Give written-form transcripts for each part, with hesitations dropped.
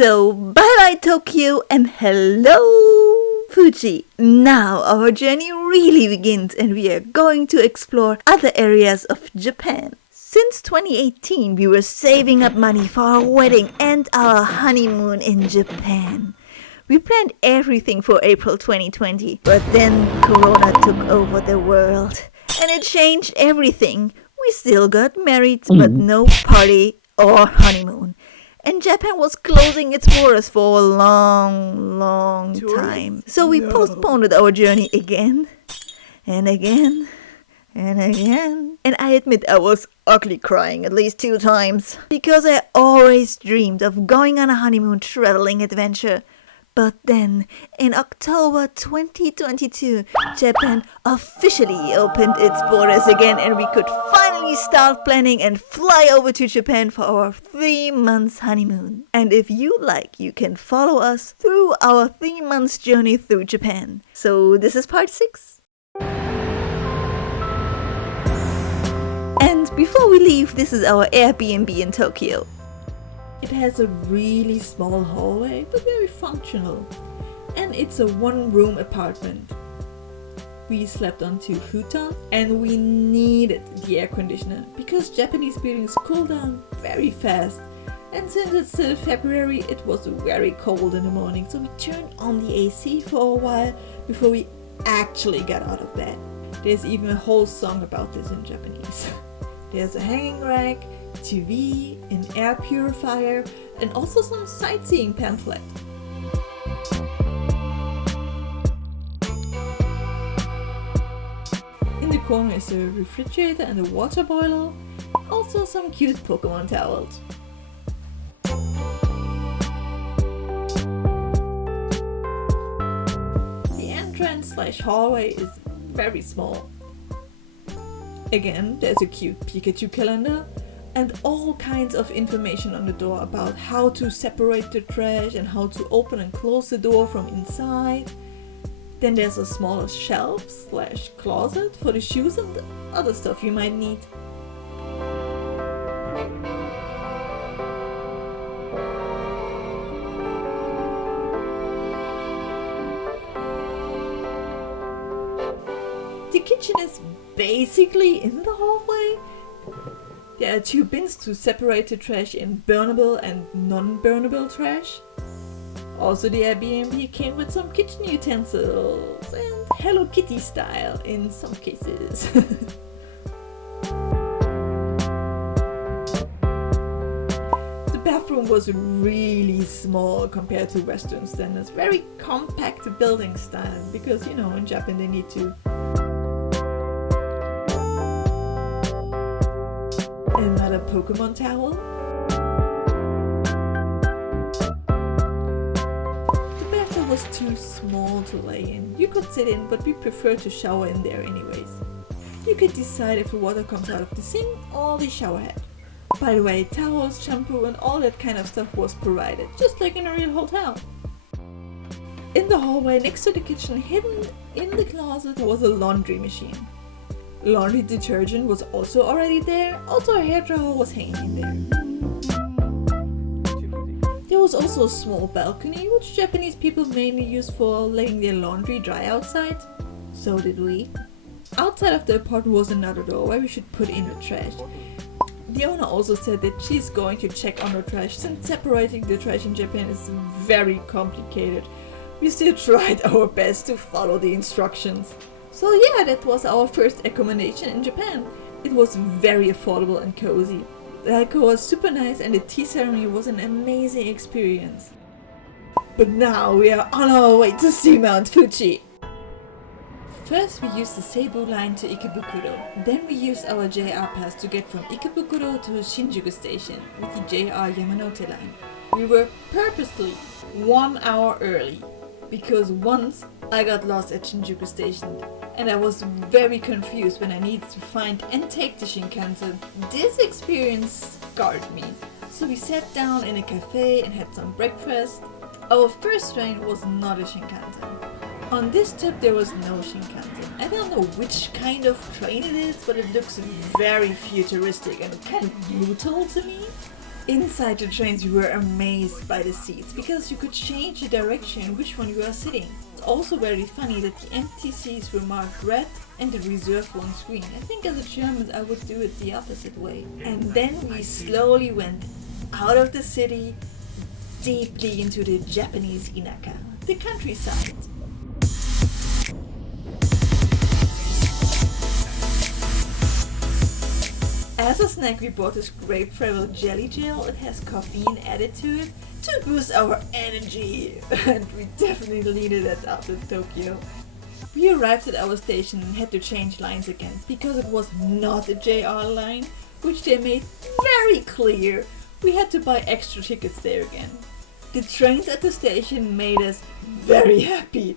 So bye bye Tokyo and hello Fuji. Now our journey really begins and we are going to explore other areas of Japan. Since 2018 we were saving up money for our wedding and our honeymoon in Japan. We planned everything for April 2020, but then Corona took over the world and it changed everything. We still got married, but no party or honeymoon. And Japan was closing its borders for a long time. So we postponed our journey again and again and again. And I admit I was ugly crying at least 2 times. Because I always dreamed of going on a honeymoon traveling adventure. But then, in October 2022, Japan officially opened its borders again and we could finally start planning and fly over to Japan for our 3 months honeymoon. And if you like, you can follow us through our 3 months journey through Japan. So this is part 6. And before we leave, this is our Airbnb in Tokyo. It has a really small hallway, but very functional. And it's a 1-room apartment. We slept on 2 futons and we needed the air conditioner because Japanese buildings cool down very fast. And since it's still February, it was very cold in the morning, so we turned on the AC for a while before we actually got out of bed. There's even a whole song about this in Japanese. There's a hanging rack, TV, an air purifier, and also some sightseeing pamphlet. In the corner is a refrigerator and a water boiler, also some cute Pokemon towels. The entrance/hallway is very small. Again, there's a cute Pikachu calendar and all kinds of information on the door about how to separate the trash and how to open and close the door from inside. Then there's a smaller shelf/closet for the shoes and other stuff you might need. The kitchen is basically in the hallway. There are 2 bins to separate the trash in burnable and non-burnable trash. Also the Airbnb came with some kitchen utensils and Hello Kitty style in some cases. The bathroom was really small compared to Western standards. Very compact building style because, you know, in Japan they need to. Another Pokemon towel. The bathtub was too small to lay in. You could sit in, but we prefer to shower in there anyways. You could decide if the water comes out of the sink or the shower head. By the way, towels, shampoo and all that kind of stuff was provided, just like in a real hotel. In the hallway next to the kitchen, hidden in the closet, was a laundry machine. Laundry detergent was also already there, also a hairdryer was hanging there. There was also a small balcony, which Japanese people mainly use for letting their laundry dry outside. So did we. Outside of the apartment was another door where we should put in the trash. The owner also said that she's going to check on the trash since separating the trash in Japan is very complicated. We still tried our best to follow the instructions. So yeah, that was our first accommodation in Japan. It was very affordable and cozy. The alcohol was super nice and the tea ceremony was an amazing experience. But now we are on our way to see Mount Fuji. First we used the Seibu line to Ikebukuro. Then we used our JR pass to get from Ikebukuro to Shinjuku station with the JR Yamanote line. We were purposely 1 hour early because once I got lost at Shinjuku station and I was very confused when I needed to find and take the Shinkansen. This experience scarred me. So we sat down in a cafe and had some breakfast. Our first train was not a Shinkansen. On this trip there was no Shinkansen. I don't know which kind of train it is, but it looks very futuristic and kind of brutal to me. Inside the trains we were amazed by the seats because you could change the direction in which one you are sitting. It's also very funny that the empty seats were marked red and the reserved ones green. I think as a German I would do it the opposite way. And then we slowly went out of the city, deeply into the Japanese inaka, the countryside. As a snack we bought this grape travel jelly gel. It has caffeine added to it to boost our energy and we definitely needed that after Tokyo. We arrived at our station and had to change lines again because it was not a JR line, which they made very clear. We had to buy extra tickets there again. The trains at the station made us very happy.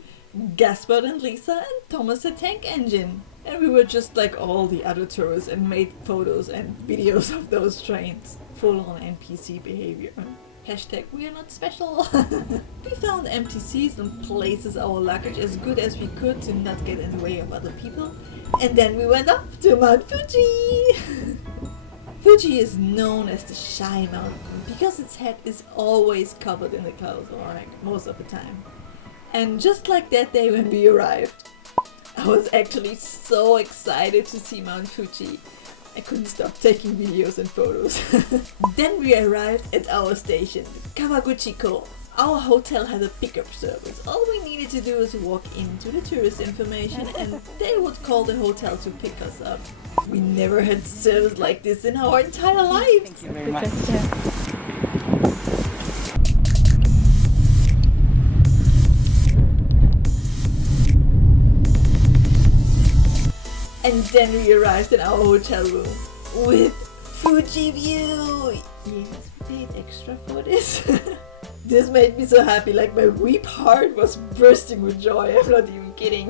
Gaspard and Lisa and Thomas the Tank Engine. And we were just like all the other tourists and made photos and videos of those trains. Full on NPC behavior. Hashtag we are not special. We found empty seats and places our luggage as good as we could to not get in the way of other people. And then we went up to Mount Fuji. Fuji is known as the Shy Mountain because its head is always covered in the clouds, or like most of the time. And just like that day when we arrived, I was actually so excited to see Mount Fuji. I couldn't stop taking videos and photos. Then we arrived at our station, Kawaguchiko. Our hotel had a pickup service. All we needed to do was walk into the tourist information and they would call the hotel to pick us up. We never had service like this in our entire lives. Thank you very much. And then we arrived in our hotel room with Fuji view. Yes, we paid extra for this. This made me so happy, like my weep heart was bursting with joy. I'm not even kidding.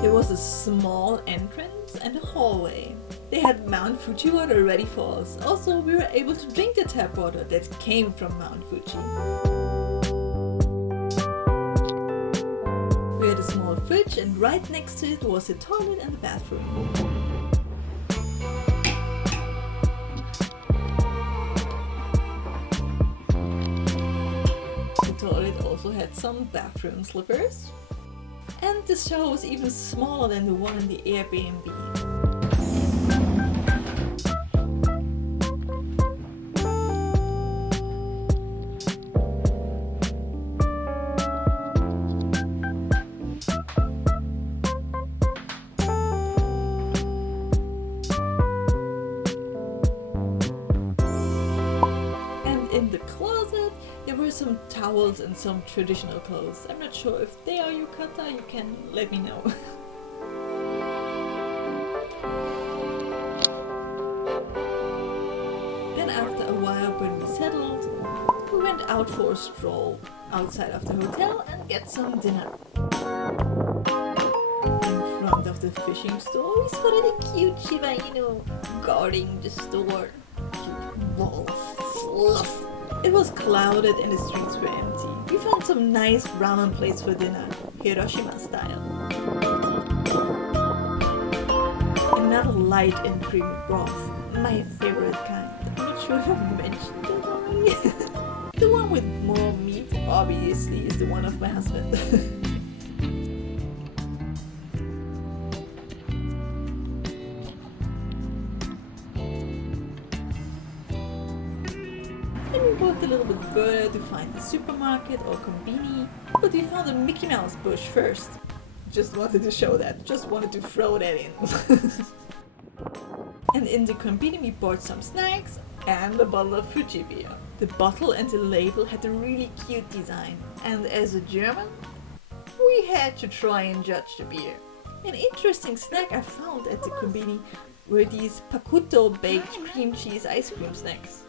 There was a small entrance and a hallway. They had Mount Fuji water ready for us. Also, we were able to drink the tap water that came from Mount Fuji. We had a small fridge and right next to it was a toilet and a bathroom. The toilet also had some bathroom slippers. And the shower was even smaller than the one in the Airbnb. In the closet, there were some towels and some traditional clothes. I'm not sure if they are yukata, you can let me know. Then after a while when we settled, we went out for a stroll outside of the hotel and get some dinner. In front of the fishing store, we spotted a cute Shiba Inu guarding the store. Cute ball of fluff. It was clouded and the streets were empty. We found some nice ramen plates for dinner, Hiroshima-Style. Another light and creamy broth, my favorite kind. I'm not sure if I mentioned it already. The one with more meat, obviously, is the one of my husband. Then we walked a little bit further to find the supermarket or konbini, but we found a Mickey Mouse bush first. Just wanted to show that, just wanted to throw that in. And in the konbini we bought some snacks and a bottle of Fuji beer. The bottle and the label had a really cute design, and as a German, we had to try and judge the beer. An interesting snack I found at the konbini were these Pakuto baked cream cheese ice cream snacks.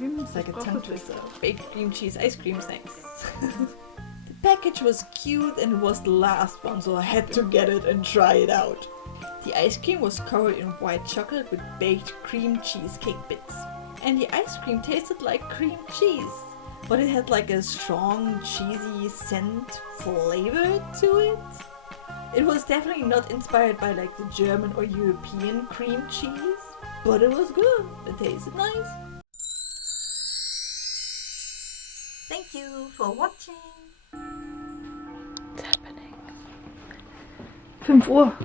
It's like a tongue twister. Baked cream cheese ice cream snacks. The package was cute and was the last one, so I had to get it and try it out. The ice cream was covered in white chocolate with baked cream cheesecake bits. And the ice cream tasted like cream cheese. but it had like a strong cheesy scent flavor to it. It was definitely not inspired by like the German or European cream cheese, but it was good. It tasted nice. Thank you for watching. It's happening. 5 Uhr.